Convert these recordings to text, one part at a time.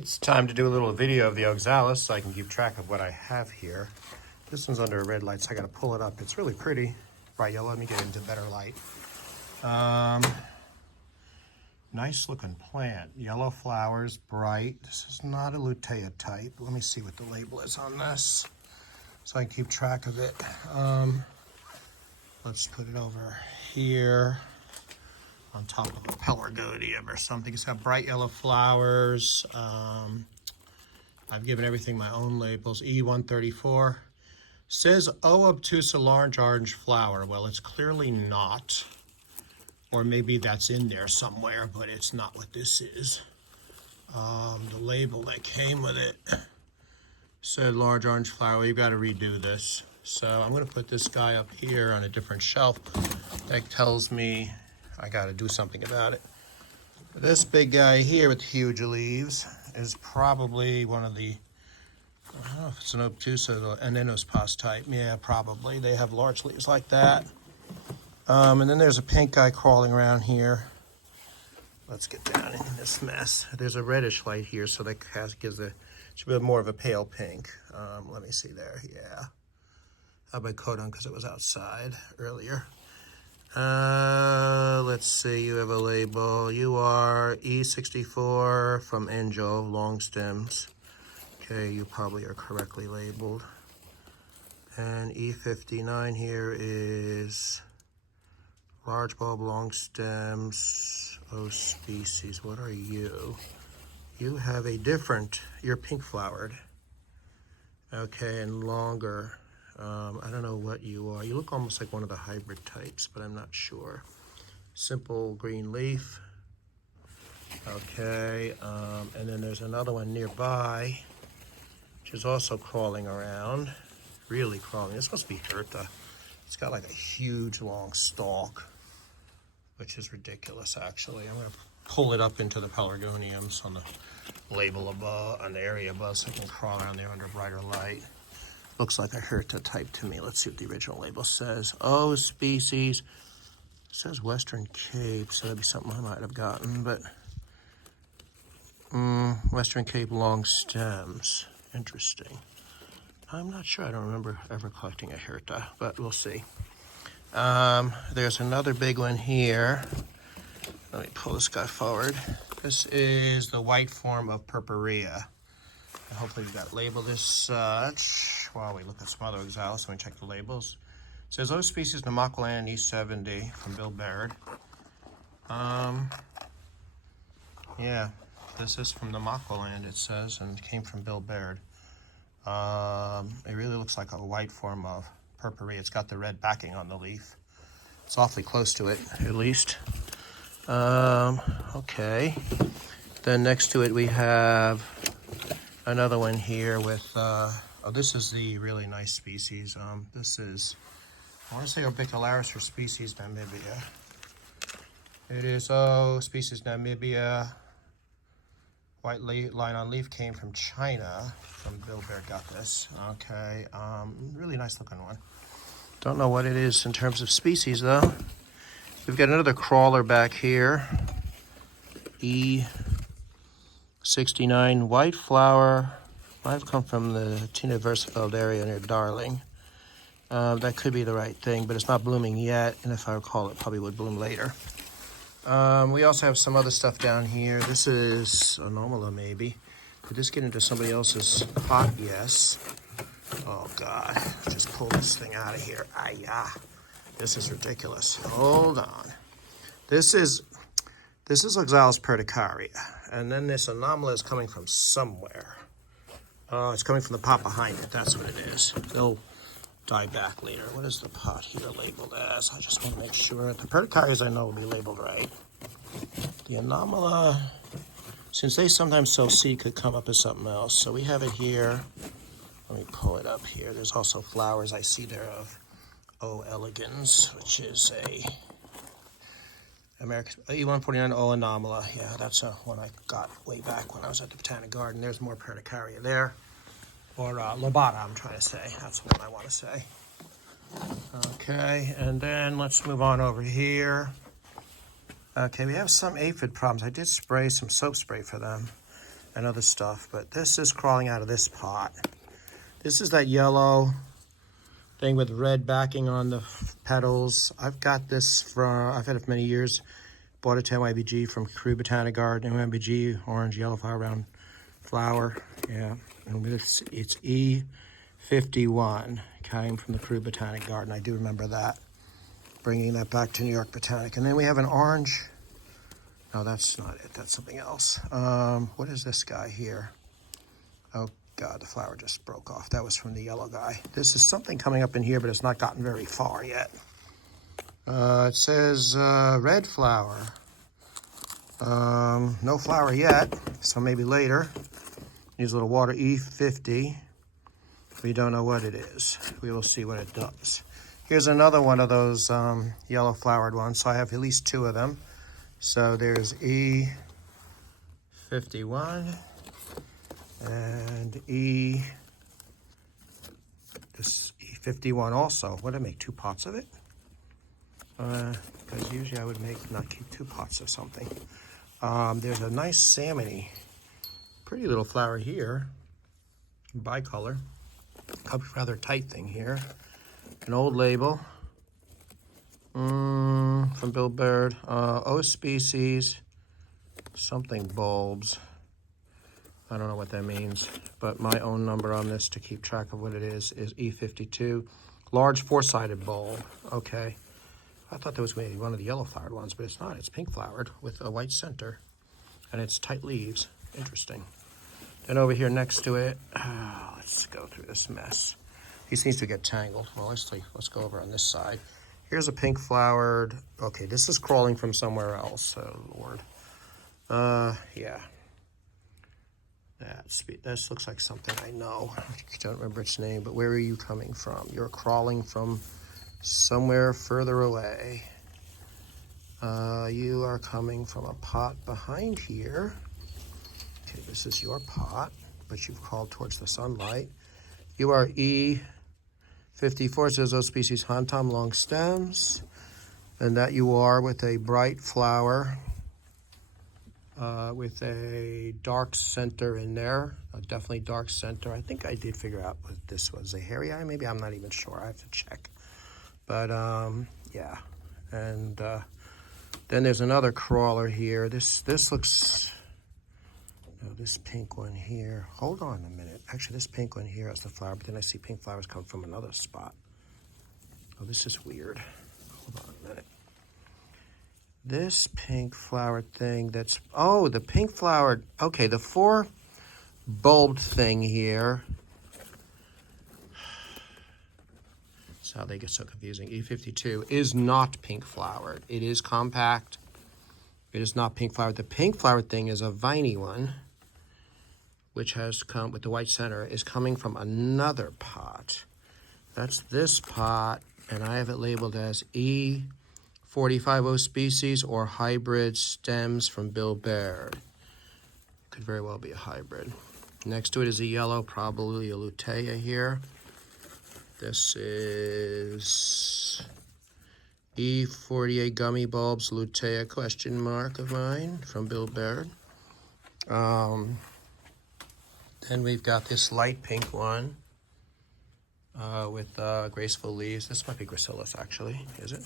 It's time to do a little video of the Oxalis so I can keep track of what I have here. This one's under a red light, so I gotta pull it up. It's really pretty, bright yellow. Let me get into better light. Nice looking plant, yellow flowers, bright. This is not a lutea type. Let me see what the label is on this so I can keep track of it. Let's put it over here on top of a pelargonium or something. It's got bright yellow flowers. I've given everything my own labels. E134 says obtusa large orange flower. Well, it's clearly not, or maybe that's in there somewhere, but it's not what this is. The label that came with it said large orange flower. You've got to redo this. So I'm going to put this guy up here on a different shelf. That tells me I got to do something about it. This big guy here with huge leaves is probably one of the, I don't know if it's an obtusa or an Anospas type. Yeah, probably. They have large leaves like that. And then there's a pink guy crawling around here. Let's get down in this mess. There's a reddish light here, so that gives a, should be more of a pale pink. Let me see there. Yeah. I have my coat on because it was outside earlier. Let's see, you have a label. You are E64 from Angel, long stems. Okay, you probably are correctly labeled. And E59 here is large bulb, long stems, O species. What are you? You have a different, you're pink flowered. Okay, and longer. I don't know what you are. You look almost like one of the hybrid types, but I'm not sure. Simple green leaf. Okay, and then there's another one nearby, which is also crawling around. Really crawling. This must be Herta. It's got like a huge long stalk, which is ridiculous, actually. I'm going to pull it up into the pelargoniums on the label above, on the area above, so I can crawl around there under brighter light. Looks like a Herta type to me. Let's see what the original label says. O species. It says Western Cape, so that'd be something I might have gotten, but Western Cape long stems. Interesting. I'm not sure. I don't remember ever collecting a Herta, but we'll see. There's another big one here. Let me pull this guy forward. This is the white form of purpurea. Hopefully we got labeled as such. While we look at some other Oxalis, let me check the labels. It says those species Namaqualand E70 from Bill Baird. Yeah, this is from Namaqualand, it says, and it came from Bill Baird. It really looks like a white form of purpurea. It's got the red backing on the leaf. It's awfully close to it, at least. Okay. Then next to it we have another one here with, oh, this is the really nice species. This is, I want to say Orbicularis or species Namibia. It is, species Namibia. White line on leaf came from China, from Bill Baird got this. Okay, really nice looking one. Don't know what it is in terms of species though. We've got another crawler back here. E69 white flower. Might have come from the Tina Versafeld area near Darling. That could be the right thing, but it's not blooming yet, and if I recall, it probably would bloom later. We also have some other stuff down here. This is Anomala, maybe. Could this get into somebody else's pot? Yes. Oh, God. Just pull this thing out of here. Ah, this is ridiculous. Hold on. This is Oxalis perticaria, and then this Anomala is coming from somewhere. Oh, it's coming from the pot behind it. That's what it is. They'll die back later. What is the pot here labeled as? I just want to make sure. The perticarias I know will be labeled right. The Anomala, since they sometimes sell seed, could come up as something else. So we have it here. Let me pull it up here. There's also flowers I see there of O. elegans, which is a American E149 O Anomala. Yeah, that's one I got way back when I was at the Botanic Garden. There's more perticaria there. Or lobata, I'm trying to say. That's what I want to say. Okay, and then let's move on over here. Okay, we have some aphid problems. I did spray some soap spray for them. and other stuff, but this is crawling out of this pot. This is that yellow thing with red backing on the petals. I've got this from, I've had it for many years. Bought it to NYBG from Crew Botanic Garden. NYBG, orange, yellow flower, round flower. Yeah, and it's E51. Came from the Crew Botanic Garden. I do remember that. Bringing that back to New York Botanic. And then we have an orange. No, that's not it. That's something else. What is this guy here? Oh, God, the flower just broke off. That was from the yellow guy. This is something coming up in here, but it's not gotten very far yet. It says red flower. No flower yet, so maybe later. Needs a little water, E50. We don't know what it is. We will see what it does. Here's another one of those yellow flowered ones. So I have at least 2 of them. So there's E51 and this E51 also. What did I make, 2 pots of it? Because usually I would not keep 2 pots of something. There's a nice salmony, pretty little flower here, bicolor. Rather tight thing here. An old label from Bill Baird. O species, something bulbs. I don't know what that means, but my own number on this to keep track of what it is E52. Large 4-sided bulb. Okay. I thought that was maybe one of the yellow flowered ones, but it's not. It's pink flowered with a white center, and it's tight leaves. Interesting. Then over here next to it, let's go through this mess. These things to get tangled. Well, let's go over on this side. Here's a pink flowered. Okay, this is crawling from somewhere else. Oh Lord. Yeah. This looks like something I know. I don't remember its name, but where are you coming from? You're crawling from somewhere further away. You are coming from a pot behind here. Okay, this is your pot, but you've crawled towards the sunlight. You are E54, says those species Hantam, long stems. And that you are with a bright flower, with a dark center in there, a definitely dark center. I think I did figure out what this was, a hairy eye, maybe, I'm not even sure, I have to check. But yeah, and then there's another crawler here. This looks, no, this pink one here. Hold on a minute. Actually, this pink one here has the flower, but then I see pink flowers come from another spot. Oh, this is weird. Hold on a minute. This pink flowered thing that's, oh, the pink flowered, okay, the 4 bulbed thing here. That's how they get so confusing. E52 is not pink flowered. It is compact. It is not pink flowered. The pink flowered thing is a viney one, which has come with the white center, is coming from another pot. That's this pot, and I have it labeled as E45O species or hybrid stems from Bill Baird. Could very well be a hybrid. Next to it is a yellow, probably a lutea here. This is E48 gummy bulbs, lutea question mark of mine from Bill Baird. Then we've got this light pink one with graceful leaves. This might be gracilis actually, is it?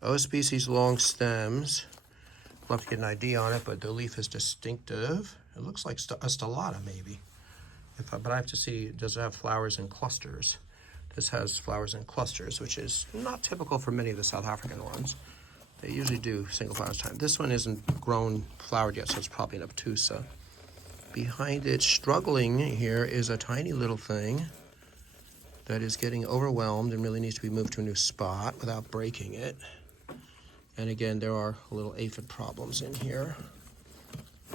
O species long stems. I'll have to get an ID on it, but the leaf is distinctive. It looks like a stellata maybe. But I have to see, does it have flowers in clusters? This has flowers in clusters, which is not typical for many of the South African ones. They usually do single flowers time. This one isn't grown flowered yet, so it's probably an obtusa. Behind it, struggling here, is a tiny little thing that is getting overwhelmed and really needs to be moved to a new spot without breaking it. And again, there are little aphid problems in here,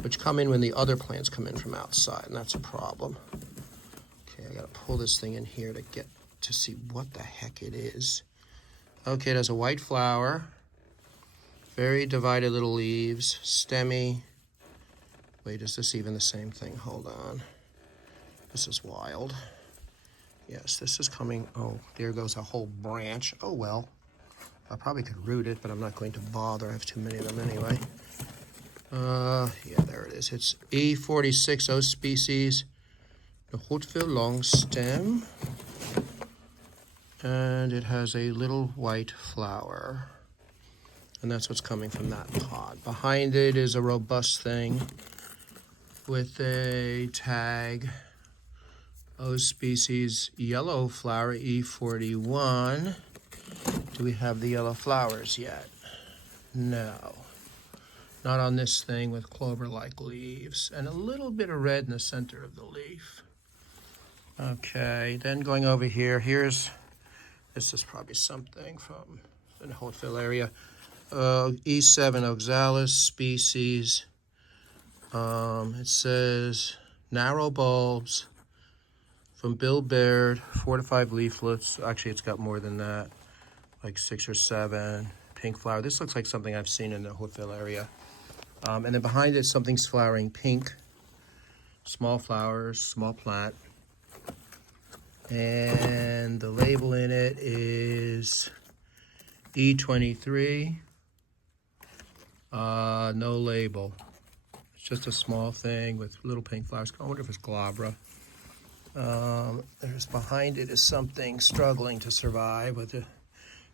which come in when the other plants come in from outside, and that's a problem. Okay, I gotta pull this thing in here to get to see what the heck it is. Okay, it has a white flower, very divided little leaves, stemmy. Wait, is this even the same thing? Hold on. This is wild. Yes, this is coming. Oh, there goes a whole branch. Oh, well. I probably could root it, but I'm not going to bother. I have too many of them anyway. Yeah, there it is. It's E46 O species, the Hauteville long stem, and it has a little white flower, and that's what's coming from that pot. Behind it is a robust thing with a tag, O species yellow flower, E41. Do we have the yellow flowers yet? No. Not on this thing with clover-like leaves, and a little bit of red in the center of the leaf. Okay, then going over here, this is probably something from the Hauteville area. E7 Oxalis species. It says narrow bulbs from Bill Baird, 4 to 5 leaflets. Actually, it's got more than that, like 6 or 7. Pink flower. This looks like something I've seen in the Hauteville area. And then behind it, something's flowering pink. Small flowers, small plant. And the label in it is E23. No label. It's just a small thing with little pink flowers. I wonder if it's glabra. There's behind it is something struggling to survive with a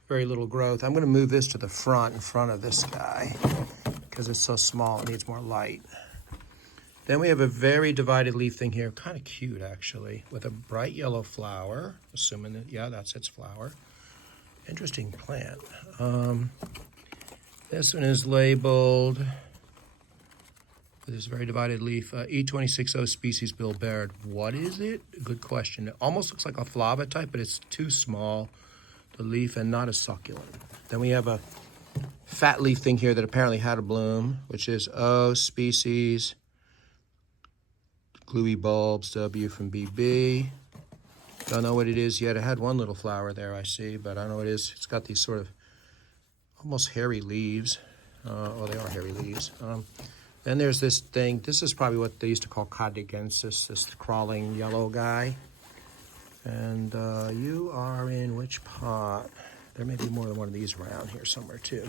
very little growth. I'm going to move this to the front, in front of this guy, because it's so small, it needs more light. Then we have a very divided leaf thing here, kind of cute actually, with a bright yellow flower, assuming that, yeah, that's its flower. Interesting plant. This one is labeled with this very divided leaf, E26O species Bill Baird. What is it? Good question. It almost looks like a flava type, but it's too small, the leaf, and not as succulent. Then we have a fat leaf thing here that apparently had a bloom, which is O species, gluey bulbs, W from BB. Don't know what it is yet. It had one little flower there, I see, but I don't know what it is. It's got these sort of almost hairy leaves. Well, they are hairy leaves. Then there's this thing. This is probably what they used to call cadigensis, this crawling yellow guy. And you are in which pot? There may be more than one of these around here somewhere too.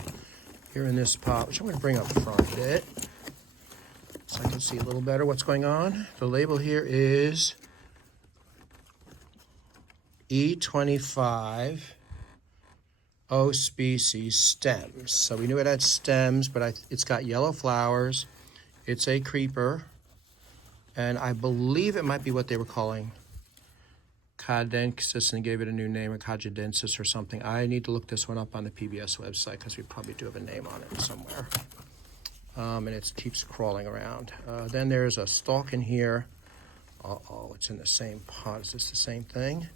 You're in this pot, which I'm going to bring up front a bit so I can see a little better what's going on. The label here is E25 O species stems. So we knew it had stems, but it's got yellow flowers. It's a creeper, and I believe it might be what they were calling cadensis and gave it a new name, or cadensis or something. I need to look this one up on the PBS website because we probably do have a name on it somewhere. And it keeps crawling around. Then there's a stalk in here. Uh-oh, it's in the same pot. Is this the same thing?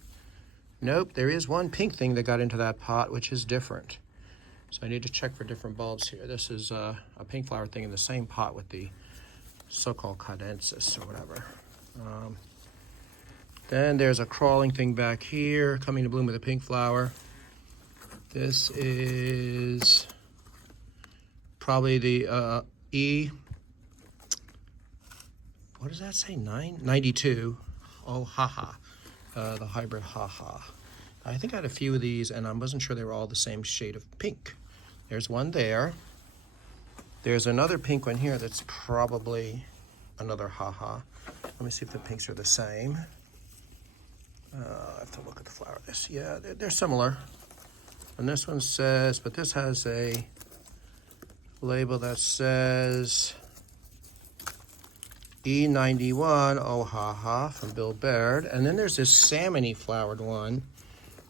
Nope, there is one pink thing that got into that pot, which is different. So I need to check for different bulbs here. This is a pink flower thing in the same pot with the so-called cadensis or whatever. Then there's a crawling thing back here, coming to bloom with a pink flower. This is probably the E, what does that say, 92? Oh, haha, the hybrid haha. I think I had a few of these, and I wasn't sure they were all the same shade of pink. There's one there. There's another pink one here that's probably another haha. Let me see if the pinks are the same. I have to look at the flower. Yeah, they're similar. And this one says, but this has a label that says E91 Oh Ha Ha from Bill Baird. And then there's this salmon-y flowered one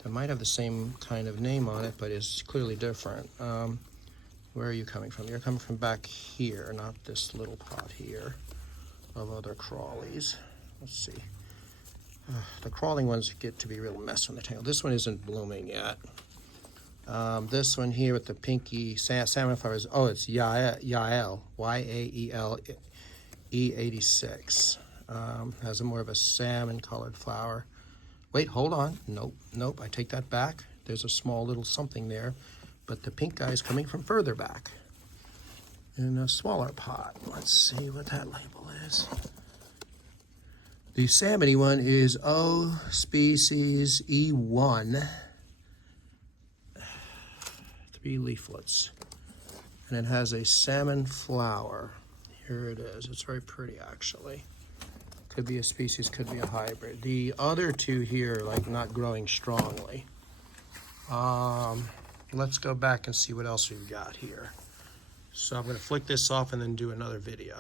that might have the same kind of name on it, but is clearly different. Where are you coming from? You're coming from back here, not this little pot here of other crawlies. Let's see. The crawling ones get to be real mess on the tail. This one isn't blooming yet. This one here with the pinky salmon flowers. Oh, it's Yael, Y-A-E-L, E86. Has more of a salmon-colored flower. Wait, hold on. Nope, I take that back. There's a small little something there, but the pink guy is coming from further back in a smaller pot. Let's see what that label is. The salmon-y one is O species E1. 3 leaflets. And it has a salmon flower. Here it is. It's very pretty, actually. Could be a species, could be a hybrid. The other two here, like, not growing strongly. Let's go back and see what else we've got here. So I'm going to flick this off and then do another video.